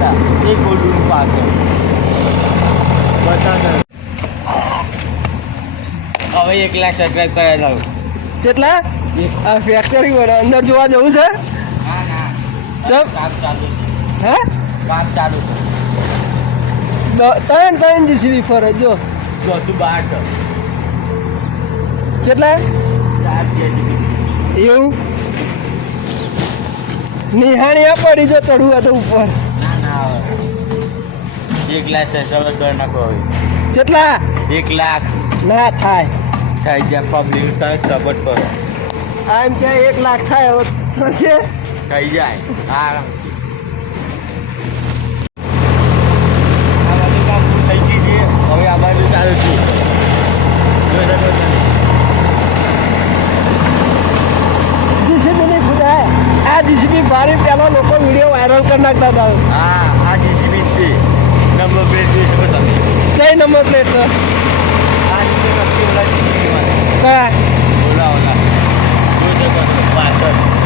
હતા એ ગોલ્ડન પાક બતા હવે 1 લાખ સબસ્ક્રાઇબ કરાવી દઉં કેટલા આ ફેક્ટરી પર અંદર જોવા જવું છે ના ના ચમ કામ ચાલુ હે કામ ચાલુ ત્રણ જીસીબી ફરજ જો ચોથું 12 કેટલા 4 જેસીબી એવું નિહાળી આ પડી જો ચડવું હોય તો ઉપર ના ના હવે 1 લાખ સબસ્ક્રાઇબ કરી નાખો હવે કેટલા 1 લાખ ના થાય થઈ જાય પબ્લિક સપોર્ટ કરો આમ ક્યાં 1 લાખ થાય હવે થશે થઈ જાય આરામથી આ બાજુ કામ પૂરું થઈ ગઈ છે હવે આ બાજુ ચાલુ છે જીસીબી નહીં ખુદાય આ જીસીબી ભારે પહેલા લોકો વિડીયો વાયરલ કરી નાખતા હતા હા આ જીસીબી છે નંબર પ્લેટ જોઈ શકો તમે કઈ નંબર પ્લેટ છે આ રીતે કપી ઓલા જીસીબી કયા ઓલા જોઈ શકો તમે પાછળ